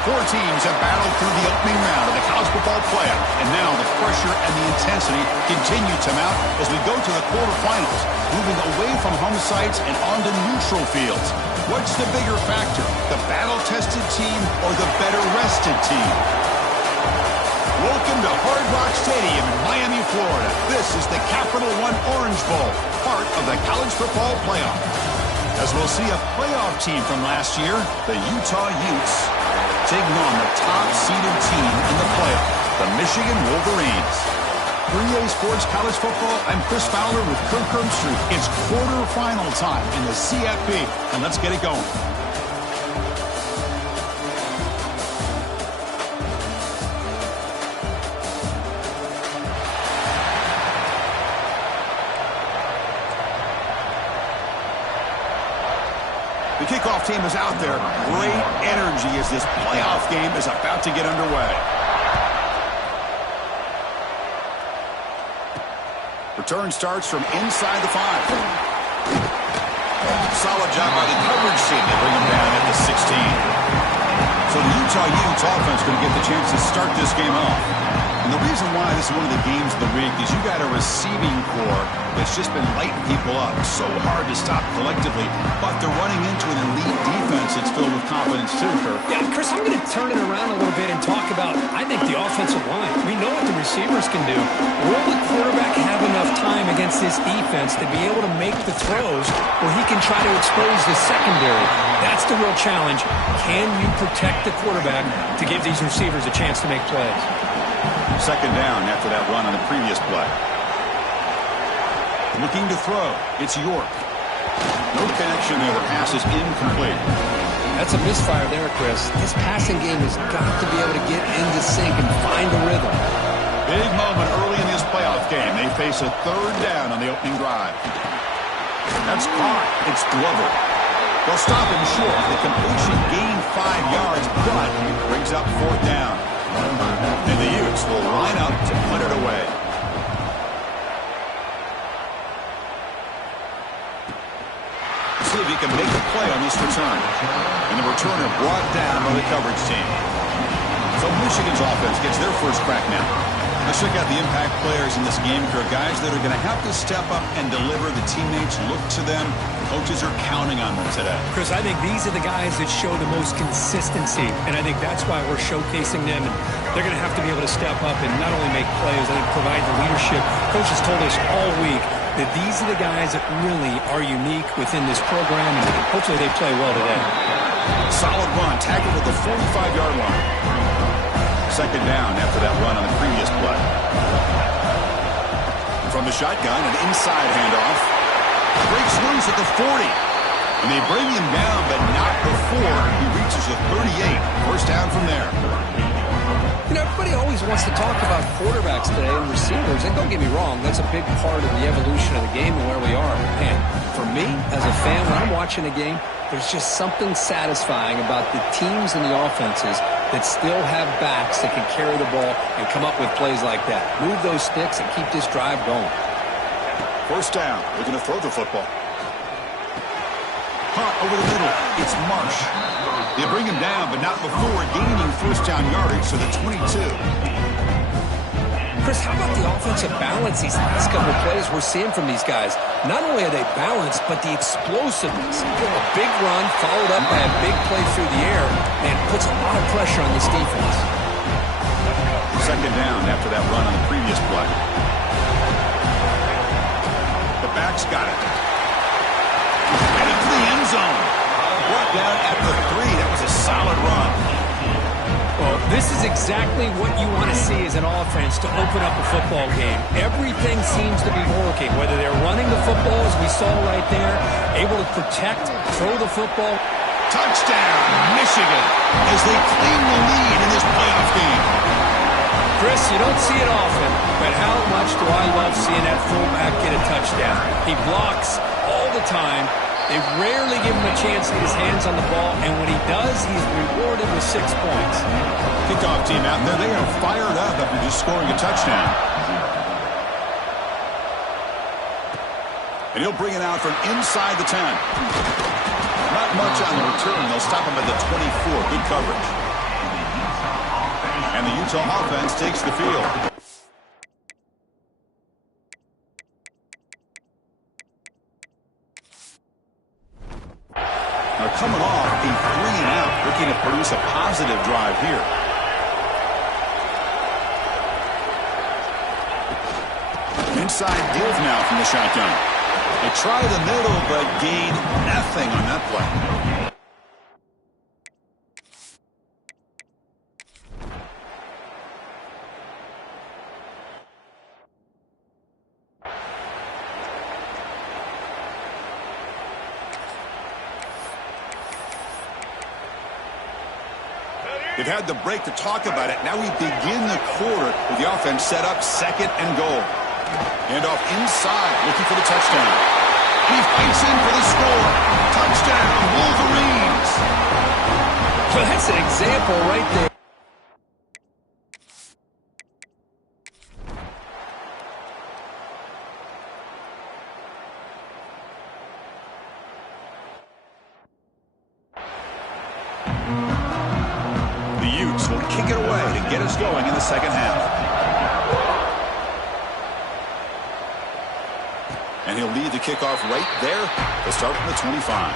Four teams have battled through the opening round of the college football playoff, and now the pressure and the intensity continue to mount as we go to the quarterfinals, moving away from home sites and onto neutral fields. What's the bigger factor, the battle-tested team or the better-rested team? Welcome to Hard Rock Stadium in Miami, Florida. This is the Capital One Orange Bowl, part of the college football playoff. As we'll see a playoff team from last year, the Utah Utes, taking on the top-seeded team in the playoff, the Michigan Wolverines. For EA Sports College Football, I'm Chris Fowler with Kirk Herbstreit. It's quarterfinal time in the CFB, and let's get it going. The kickoff team is out there. Great energy as this playoff game is about to get underway. Return starts from inside the 5. Solid job by the coverage team. They bring him down at the 16. So the Utah Utes offense going to get the chance to start this game off. And the reason why this is one of the games of the week is you got a receiving core that's just been lighting people up. So hard to stop collectively, but they're running into an elite defense that's filled with confidence too, Kirk. Yeah, Chris, I'm going to turn it around a little bit and talk about, I think, the offensive line. We know what the receivers can do. Will the quarterback have enough time against this defense to be able to make the throws where he can try to expose the secondary? That's the real challenge. Can you protect the quarterback to give these receivers a chance to make plays? Second down after that run on the previous play. Looking to throw. It's York. No connection there. The pass is incomplete. That's a misfire there, Chris. This passing game has got to be able to get into sync and find the rhythm. Big moment early in this playoff game. They face a third down on the opening drive. That's caught. It's Glover. They'll stop him short. The completion gained 5 yards, but brings up fourth down. And the Utes will line up to punt it away. See if he can make a play on this return. And the returner brought down by the coverage team. So Michigan's offense gets their first crack now. Let's check out the impact players in this game. There are guys that are going to have to step up and deliver. The teammates look to them. Coaches are counting on them today. Chris, I think these are the guys that show the most consistency, and I think that's why we're showcasing them. And they're going to have to be able to step up and not only make plays, I think provide the leadership. Coach has told us all week that these are the guys that really are unique within this program, and hopefully they play well today. Solid run, tackled at the 45-yard line. Second down after that run on the previous play. From the shotgun, an inside handoff. Breaks loose at the 40. And they bring him down, but not before he reaches the 38. First down from there. You know, everybody always wants to talk about quarterbacks today and receivers, and don't get me wrong, that's a big part of the evolution of the game and where we are. Man, for me, as a fan, when I'm watching a game, there's just something satisfying about the teams and the offenses that still have backs that can carry the ball and come up with plays like that. Move those sticks and keep this drive going. First down. They're going to throw the football. Caught over the middle. It's Marsh. They bring him down, but not before gaining first down yardage to the 22. Chris, how about the offensive balance these last couple of plays we're seeing from these guys? Not only are they balanced, but the explosiveness. A big run followed up by a big play through the air, and puts a lot of pressure on this defense. Second down after that run on the previous play. The back's got it. And into the end zone. Brought down at the 3. That was a solid run. Well, this is exactly what you want to see as an offense to open up a football game. Everything seems to be working, whether they're running the football, as we saw right there, able to protect, throw the football. Touchdown, Michigan, as they claim the lead in this playoff game. Chris, you don't see it often, but how much do I love seeing that fullback get a touchdown? He blocks all the time. They rarely give him a chance to get his hands on the ball, and when he does, he's rewarded with 6 points. Kickoff team out there, they are fired up after just scoring a touchdown. And he'll bring it out from inside the 10. Not much on the return. They'll stop him at the 24. Good coverage. And the Utah offense takes the field. Coming off a 3-and-out, looking to produce a positive drive here. Inside give now from the shotgun. They try the middle, but gain nothing on that play. They've had the break to talk about it. Now we begin the quarter with the offense set up, second and goal. Hand off inside, looking for the touchdown. And he fights in for the score. Touchdown, Wolverines. Well, that's an example right there. Will kick it away to get us going in the second half. And he'll lead the kickoff right there to start from the 25.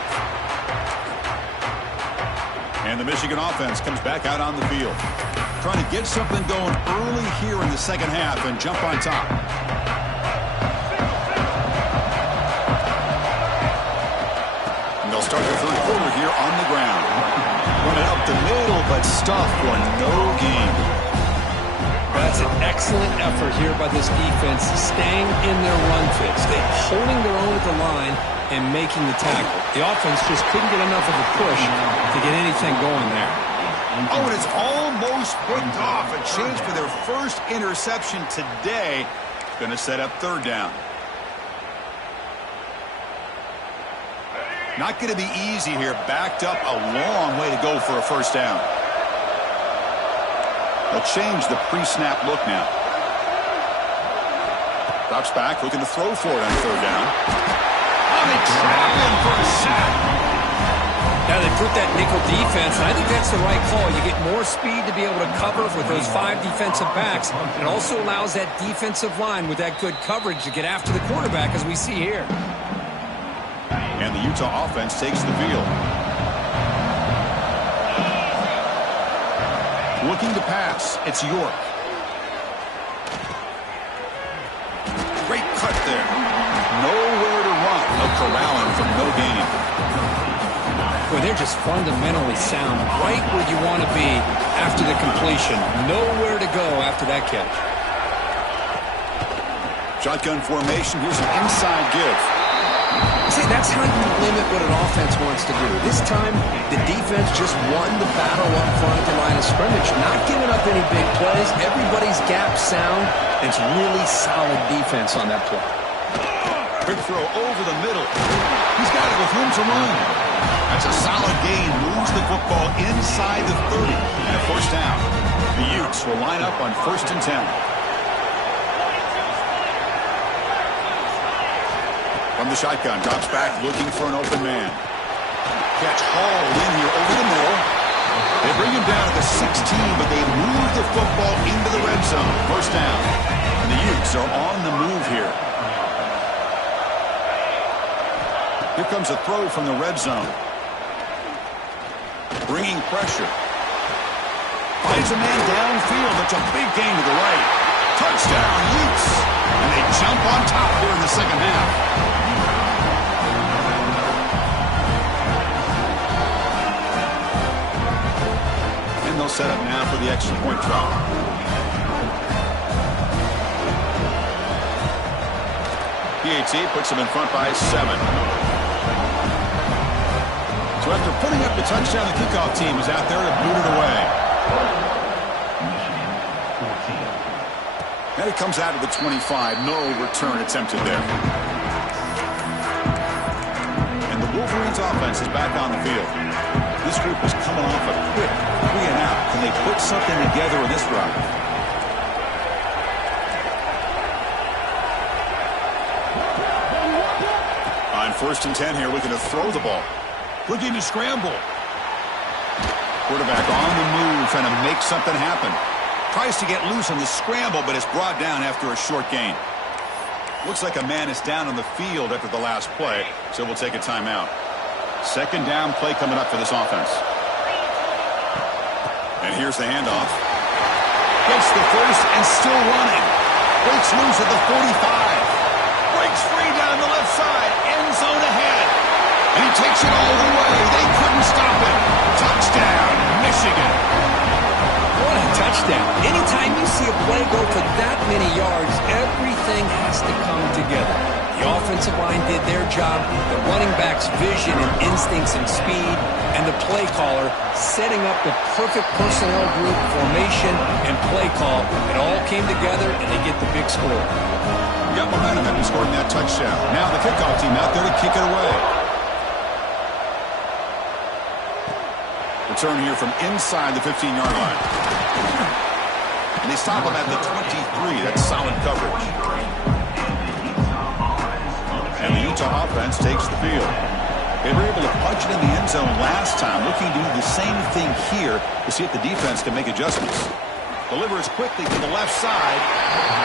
And the Michigan offense comes back out on the field, trying to get something going early here in the second half and jump on top. And they'll start the third quarter here on the ground. Running up the middle, but stuffed for no gain. That's an excellent effort here by this defense, staying in their run fits. They're holding their own at the line and making the tackle. The offense just couldn't get enough of a push to get anything going there. Oh, and it's almost picked off. A chance for their first interception today. Going to set up third down. Not going to be easy here. Backed up a long way to go for a first down. They'll change the pre-snap look now. Drops back, looking to throw for it on third down. Oh, they trap him for a sack. Now they put that nickel defense, and I think that's the right call. You get more speed to be able to cover with those 5 defensive backs. It also allows that defensive line with that good coverage to get after the quarterback, as we see here. And the Utah offense takes the field. Looking to pass. It's York. Great cut there. Nowhere to run. No corralling from no gain. Boy, they're just fundamentally sound, right where you want to be after the completion. Nowhere to go after that catch. Shotgun formation. Here's an inside give. See, that's how you limit what an offense wants to do. This time, the defense just won the battle up front at the line of scrimmage, not giving up any big plays. Everybody's gap sound. It's really solid defense on that play. Quick throw over the middle. He's got it with room to run. That's a solid gain. Moves the football inside the 30. And a first down. The Utes will line up on 1st and 10. From the shotgun, drops back, looking for an open man. Catch hauled in here over the middle. They bring him down at the 16, but they move the football into the red zone. First down. And the Utes are on the move here. Here comes a throw from the red zone. Bringing pressure. Finds a man downfield. That's a big gain to the right. Touchdown, Utes. And they jump on top here in the second half. And they'll set up now for the extra point try. PAT puts them in front by 7. So after putting up the touchdown, the kickoff team is out there to boot it away. And it comes out of the 25. No return attempted there. And the Wolverines offense is back on the field. This group is coming off a quick 3-and-out. Can they put something together in this drive? On 1st and 10 here, looking to throw the ball. Looking to scramble. Quarterback on the move, trying to make something happen. Tries to get loose on the scramble, but is brought down after a short gain. Looks like a man is down on the field after the last play, so we'll take a timeout. Second down play coming up for this offense. And here's the handoff. Gets the first and still running. Breaks loose at the 45. Breaks free down the left side. End zone ahead. And he takes it all the way. They couldn't stop him. Touchdown, Michigan. What a touchdown. Anytime you see a play go for that many yards, everything has to come together. The offensive line did their job, the running back's vision and instincts and speed, and the play caller setting up the perfect personnel group, formation, and play call. It all came together, and they get the big score. Got momentum after scoring that touchdown. Now the kickoff team out there to kick it away. Return here from inside the 15-yard line. And they stop him at the 23. That's solid coverage. And the Utah offense takes the field. They were able to punch it in the end zone last time, looking to do the same thing here to see if the defense can make adjustments. Delivers quickly to the left side.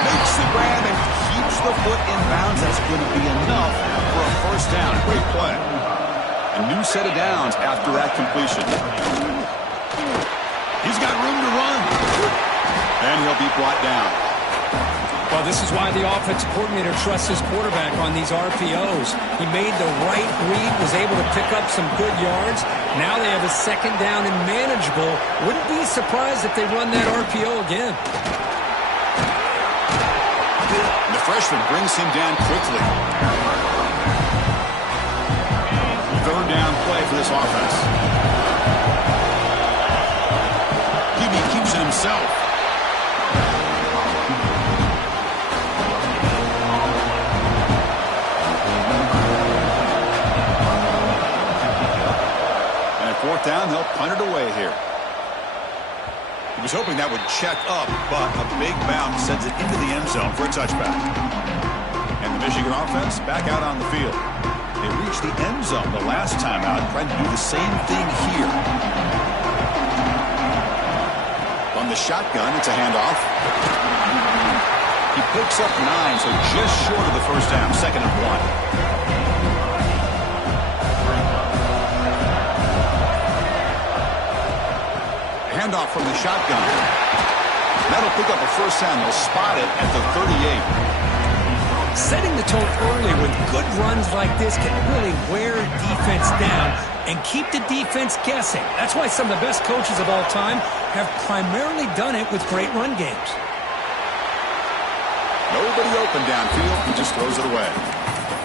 Makes the grab and keeps the foot in bounds. That's going to be enough for a first down. Great play. A new set of downs after that completion. He's got room to run. And he'll be brought down. Well, this is why the offensive coordinator trusts his quarterback on these RPOs. He made the right read, was able to pick up some good yards. Now they have a second down and manageable. Wouldn't be surprised if they run that RPO again. And the freshman brings him down quickly. Third down play for this offense. himself. And at fourth down, they'll punt it away here. He was hoping that would check up, but a big bounce sends it into the end zone for a touchback. And the Michigan offense back out on the field. They reached the end zone the last time out, trying to do the same thing here. On the shotgun, it's a handoff. He picks up 9, so just short of the first down, 2nd and 1. Handoff from the shotgun. That'll pick up a first down. They'll spot it at the 38. Setting the tone early with good runs like this can really wear defense down and keep the defense guessing. That's why some of the best coaches of all time have primarily done it with great run games. Nobody open downfield. He just throws it away.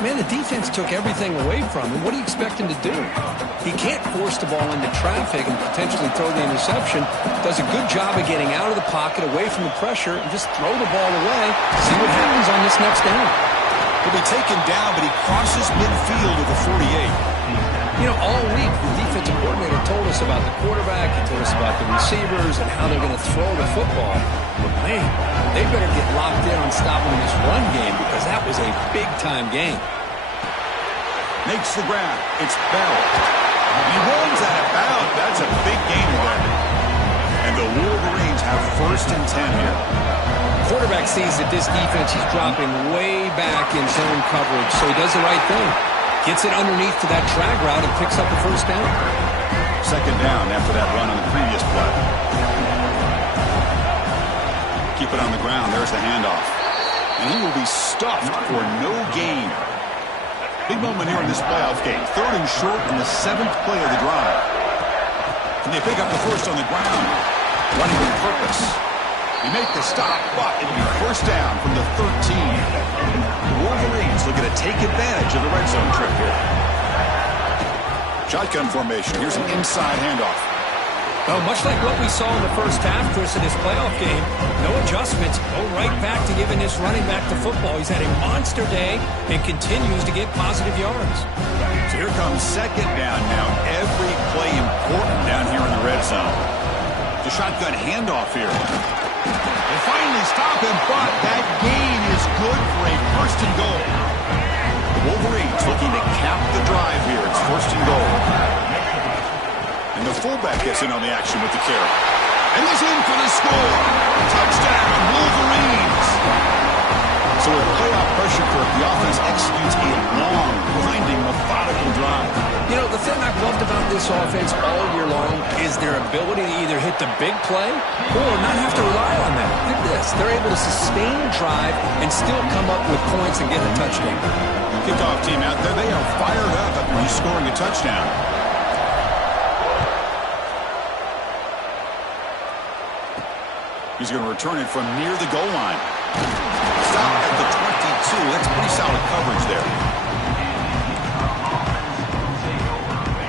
Man, the defense took everything away from him. What do you expect him to do? He can't force the ball into traffic and potentially throw the interception. Does a good job of getting out of the pocket, away from the pressure, and just throw the ball away. See what happens on this next down. He'll be taken down, but he crosses midfield at the 48. You know, all week, the defensive coordinator told us about the quarterback. He told us about the receivers and how they're going to throw the football. But, man, they better get locked in on stopping this run game because that was a big-time game. Makes the grab. It's Bell. He runs out of bounds. That's a big gain there. And the Wolverines have 1st and 10 here. Quarterback sees that this defense is dropping way back in zone coverage, so he does the right thing. Gets it underneath to that drag route and picks up the first down. 2nd down after that run on the previous play. Keep it on the ground. There's the handoff. And he will be stuffed for no gain. Big moment here in this playoff game. 3rd and short in the 7th play of the drive. And they pick up the first on the ground. Running with purpose. They make the stop, but it'll be first down from the 13. The Wolverines looking to take advantage of the red zone trip here. Shotgun formation. Here's an inside handoff. Well, much like what we saw in the first half, Chris, in this playoff game, no adjustments. Go right back to giving this running back the football. He's had a monster day and continues to get positive yards. So here comes 2nd down now. Every play important down here in the red zone. The shotgun handoff here. They finally stop him, but that gain is good for a 1st and goal. The Wolverines looking to cap the drive here. It's 1st and goal. And the fullback gets in on the action with the carry. And he's in for the score. Touchdown, Wolverines. So with playoff pressure, Kirk, the offense executes a long, grinding, methodical drive. You know, the thing I've loved about this offense all year long is their ability to either hit the big play or not have to rely on that. Look at this. They're able to sustain drive and still come up with points and get a touchdown. Kickoff team out there, they are fired up after he's scoring a touchdown. He's going to return it from near the goal line. Stop at the 22. That's pretty solid coverage there.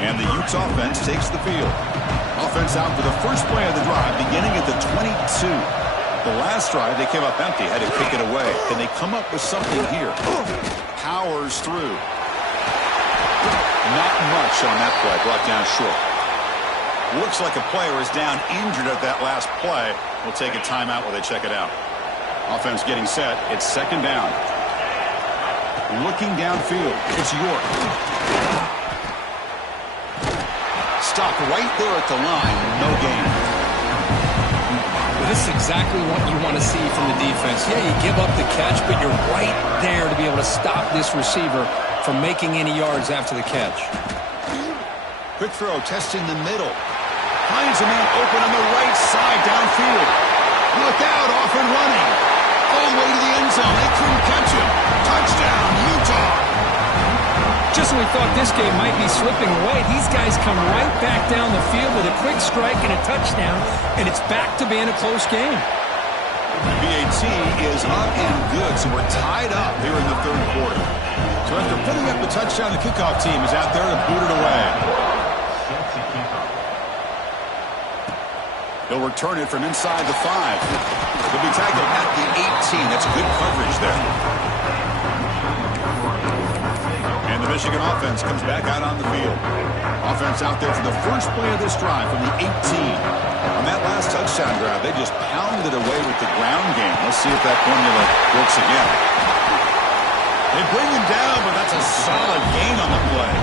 And the Utes offense takes the field. Offense out for the first play of the drive, beginning at the 22. The last drive, they came up empty, had to kick it away. Can they come up with something here? Powers through. Not much on that play, brought down short. Looks like a player is down injured at that last play. We'll take a timeout while they check it out. Offense getting set. It's 2nd down. Looking downfield. It's York. Stopped right there at the line. No gain. Well, this is exactly what you want to see from the defense. Yeah, you give up the catch, but you're right there to be able to stop this receiver from making any yards after the catch. Quick throw, testing the middle. Finds a man open on the right side downfield. Look out, off and running. All the way to the end zone. They couldn't catch him. Touchdown, Utah. Just when we thought this game might be slipping away, these guys come right back down the field with a quick strike and a touchdown, and it's back to being a close game. BAT is up and good, so we're tied up here in the 3rd quarter. So after putting up the touchdown, the kickoff team is out there to boot it away. He'll return it from inside the 5. He'll be tackled at the 18. That's good coverage there. And the Michigan offense comes back out on the field. Offense out there for the first play of this drive from the 18. On that last touchdown drive, they just pounded away with the ground game. Let's see if that formula works again. They bring him down, but that's a solid gain on the play.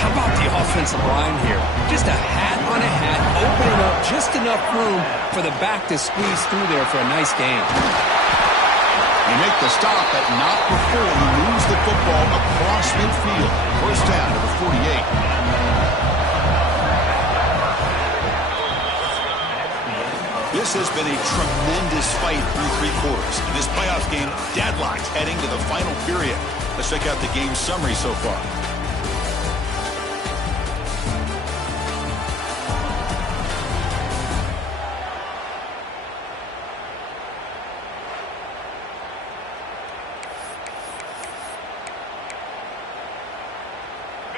How about the offensive line here? Just a hat on a hat, opening up just enough room for the back to squeeze through there for a nice gain. They make the stop, but not before he moves the football across midfield. First down to the 48. This has been a tremendous fight through 3 quarters. In this playoff game, deadlocked heading to the final period. Let's check out the game summary so far.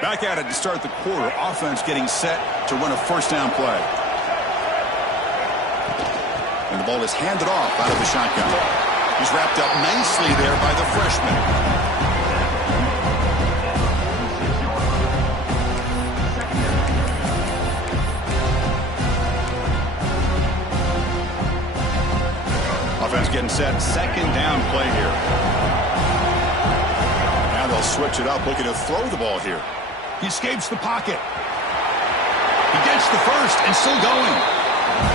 Back at it to start the quarter. Offense getting set to run a first down play. And the ball is handed off out of the shotgun. He's wrapped up nicely there by the freshman. Offense getting set. Second down play here. Now they'll switch it up, looking to throw the ball here. He escapes the pocket. He gets the first and still going.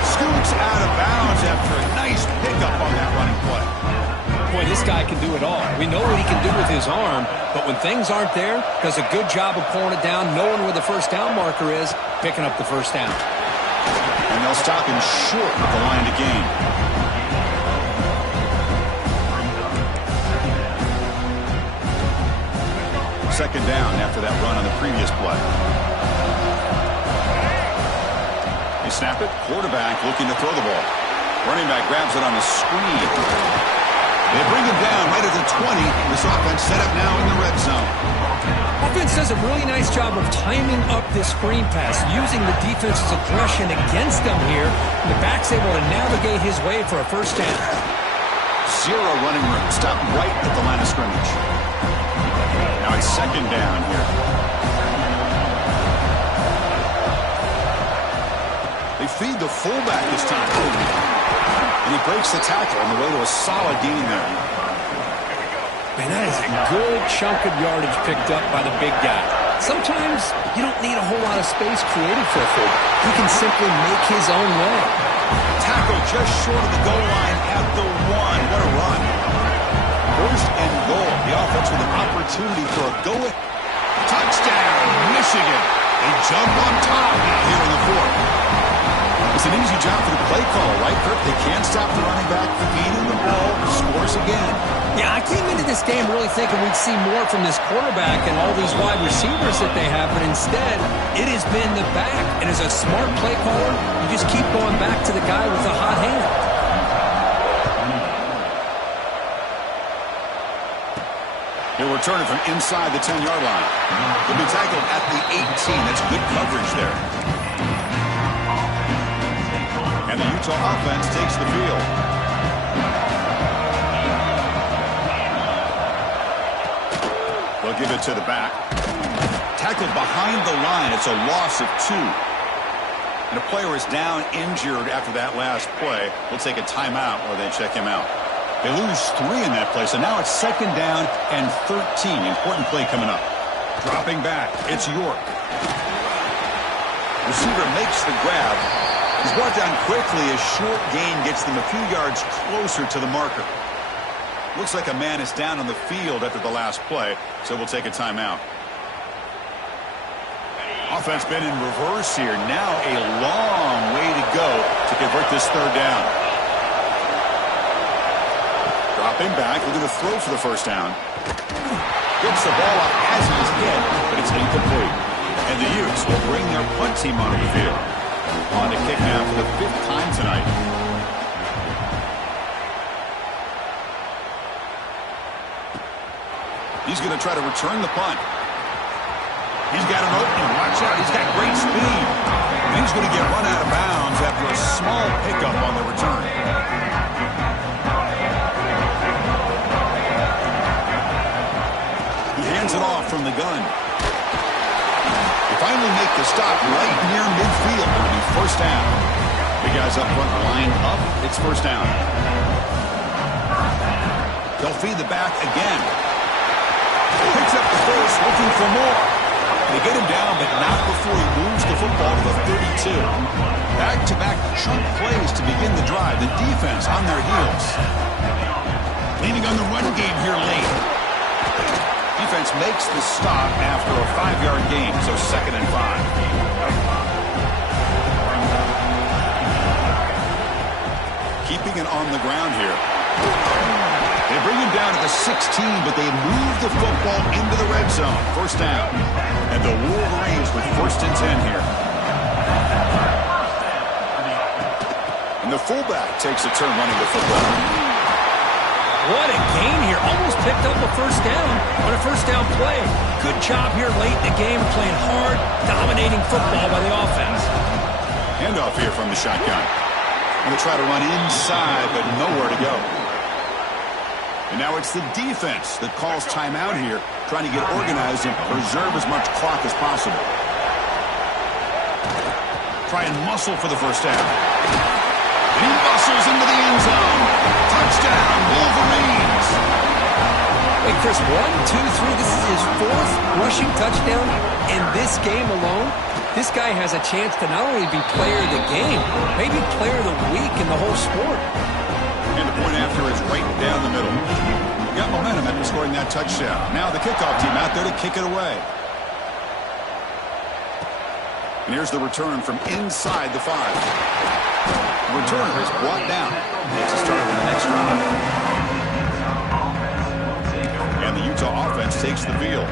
Scoots out of bounds after a nice pickup on that running play. Boy, this guy can do it all. We know what he can do with his arm, but when things aren't there, does a good job of pulling it down, knowing where the first down marker is, picking up the first down. And they'll stop him short with the line to gain. Second down after that run on the previous play. They snap it. Quarterback looking to throw the ball. Running back grabs it on a screen. They bring him down right at the 20. This offense set up now in the red zone. Offense does a really nice job of timing up this screen pass, using the defense's aggression against them here. The back's able to navigate his way for a first down. Zero running room. Stop right at the line of scrimmage. Now it's second down here. They feed the fullback this time. And he breaks the tackle on the way to a solid gain there. Man, that is a good chunk of yardage picked up by the big guy. Sometimes you don't need a whole lot of space created for a fullback. He can simply make his own way. Tackle just short of the goal line at the 1. What a run. First and goal. The offense with an opportunity for a go. Touchdown, Michigan. They jump on top here in the 4th. It's an easy job for the play call, right, Kirk? They can't stop the running back feeding the ball. Scores again. Yeah, I came into this game really thinking we'd see more from this quarterback and all these wide receivers that they have, but instead, it has been the back. And as a smart play caller, you just keep going back to the guy with the hot hand. He'll return it from inside the 10-yard line. He'll be tackled at the 18. That's good coverage there. And the Utah offense takes the field. They'll give it to the back. Tackled behind the line. It's a loss of 2. And a player is down injured after that last play. We'll take a timeout while they check him out. They lose 3 in that play, so now it's second down and 13. Important play coming up. Dropping back, it's York. Receiver makes the grab. He's brought down quickly. A short gain gets them a few yards closer to the marker. Looks like a man is down on the field after the last play, so we'll take a timeout. Offense been in reverse here. Now a long way to go to convert this third down. Dropping back, looking to throw for the first down. Gets the ball up as he's hit, but it's incomplete. And the Utes will bring their punt team onto the field. On to kick now for the 5th time tonight. He's going to try to return the punt. He's got an opening. Watch out. He's got great speed. And he's going to get run out of bounds after a small pickup on the return. He hands it off from the gun. They finally make the stop right near midfield. It'll be first down. The guys up front line up. It's first down. They'll feed the back again. Picks up the first, looking for more. They get him down, but not before he moves the football to the 32. Back-to-back chunk plays to begin the drive. The defense on their heels. Leaning on the run game here late. Defense makes the stop after a 5-yard gain, so 2nd and 5. Keeping it on the ground here. They bring him down at the 16, but they move the football into the red zone. First down. And the Wolverines with 1st and 10 here. And the fullback takes a turn running the football. What a gain here. Almost picked up a first down on a first down play. Good job here late in the game, playing hard, dominating football by the offense. Handoff here from the shotgun. Going to try to run inside, but nowhere to go. And now it's the defense that calls timeout here, trying to get organized and preserve as much clock as possible. Try and muscle for the first down. And he muscles into the end zone. Touchdown, Wolverines. Hey, Chris, 1, 2, 3. This is his 4th rushing touchdown in this game alone. This guy has a chance to not only be player of the game, maybe player of the week in the whole sport. And the point after is right down the middle. Got momentum after scoring that touchdown. Now the kickoff team out there to kick it away. And here's the return from inside the 5. The returner is brought down. It's a start of the next drive. And the Utah offense takes the field.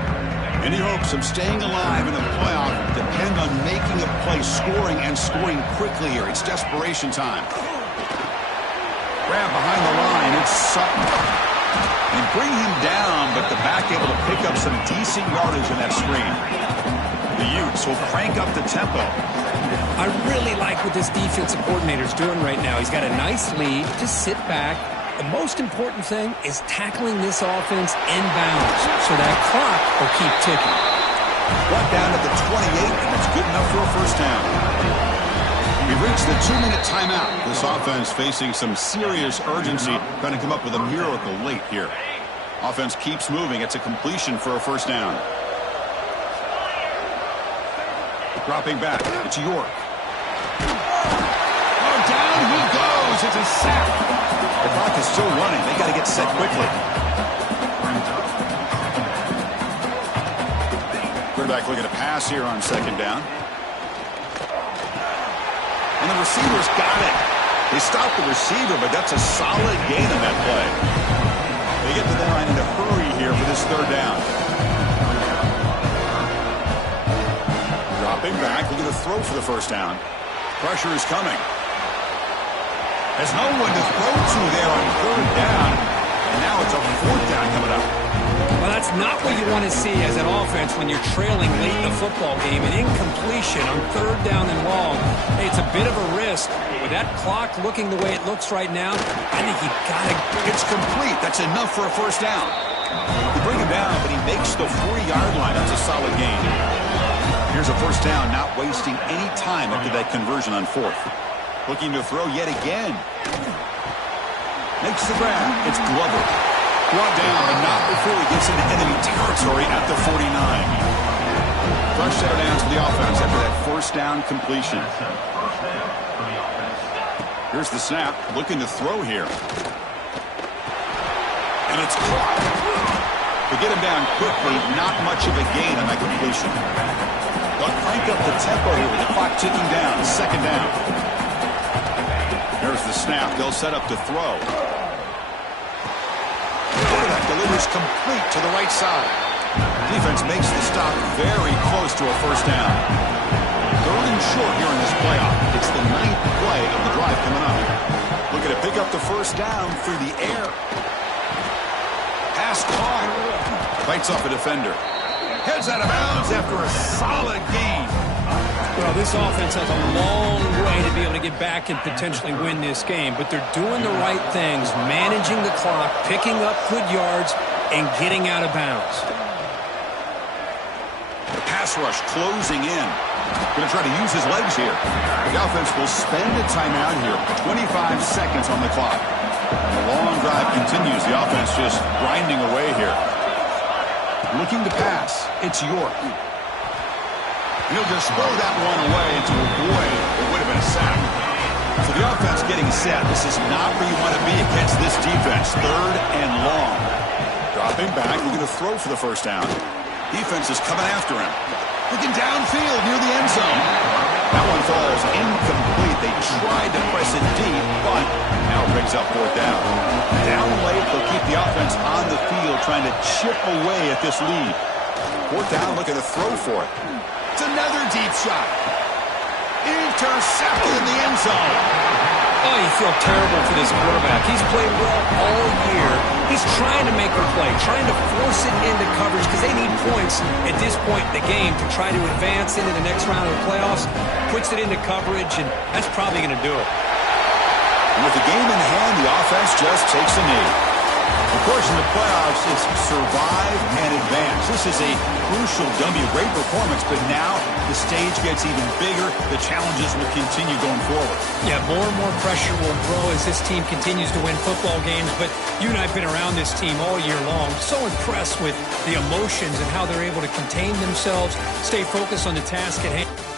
Any hopes of staying alive in a playoff depend on making a play, scoring, and scoring quickly here. It's desperation time. Grab behind the line. It's Sutton. And bring him down, but the back able to pick up some decent yardage in that screen. The Utes will crank up the tempo. I really like what this defensive coordinator's doing right now. He's got a nice lead. Just sit back. The most important thing is tackling this offense inbounds so that clock will keep ticking. Brought down at the 28, and it's good enough for a first down. We've reached the 2-minute timeout. This offense facing some serious urgency, trying to come up with a miracle late here. Offense keeps moving. It's a completion for a first down. Dropping back. It's York. Oh, down he goes. It's a sack. The clock is still running. They got to get set quickly. Quarterback looking to pass here on 2nd down. And the receivers got it. They stopped the receiver, but that's a solid gain in that play. They get to the line in a hurry here for this 3rd down. Dropping back, looking to throw for the first down. Pressure is coming. There's no one to throw to there on 3rd down. And now it's a 4th down coming up. Well, that's not what you want to see as an offense when you're trailing late in the football game. An incompletion on 3rd down and long. Hey, it's a bit of a risk. With that clock looking the way it looks right now, I think you got to... It's complete. That's enough for a first down. You bring him down, but he makes the 40-yard line. That's a solid gain. Here's a first down, not wasting any time after that conversion on 4th. Looking to throw yet again. Makes the grab. It's Glover. Brought down, but not before he gets into enemy territory at the 49. Fresh set of downs to the offense after that first down completion. Here's the snap, looking to throw here. And it's caught. To get him down quickly, not much of a gain on that completion. They'll crank up the tempo here with the clock ticking down. 2nd down. There's the snap. They'll set up to throw. Quarterback delivers complete to the right side. Defense makes the stop very close to a first down. 3rd and short here in this playoff. It's the 9th play of the drive coming up. Looking to pick up the first down through the air. Pass caught. Bites off a defender. Heads out of bounds after a solid gain. Well, this offense has a long way to be able to get back and potentially win this game, but they're doing the right things, managing the clock, picking up good yards, and getting out of bounds. The pass rush closing in. Going to try to use his legs here. The offense will spend a timeout here. 25 seconds on the clock. The long drive continues. The offense just grinding away here. Looking to pass. It's York. He'll just throw that one away to avoid what would have been a sack. So the offense getting set. This is not where you want to be against this defense. 3rd and long. Dropping back. Looking to throw for the first down. Defense is coming after him. Looking downfield near the end zone. That one falls incomplete. They tried to press it deep, but now it brings up 4th down. Down late, they'll keep the offense on the field trying to chip away at this lead. 4th down, looking to throw for it. It's another deep shot. Intercepted in the end zone. Oh, you feel terrible for this quarterback. He's played well all year. He's trying to make a play, trying to force it into coverage because they need points at this point in the game to try to advance into the next round of the playoffs. Puts it into coverage, and that's probably going to do it. And with the game in hand, the offense just takes a knee. Of course, in the playoffs, it's survive and advance. This is a crucial W. Great performance, but now the stage gets even bigger. The challenges will continue going forward. Yeah, more and more pressure will grow as this team continues to win football games. But you and I have been around this team all year long. So impressed with the emotions and how they're able to contain themselves, stay focused on the task at hand.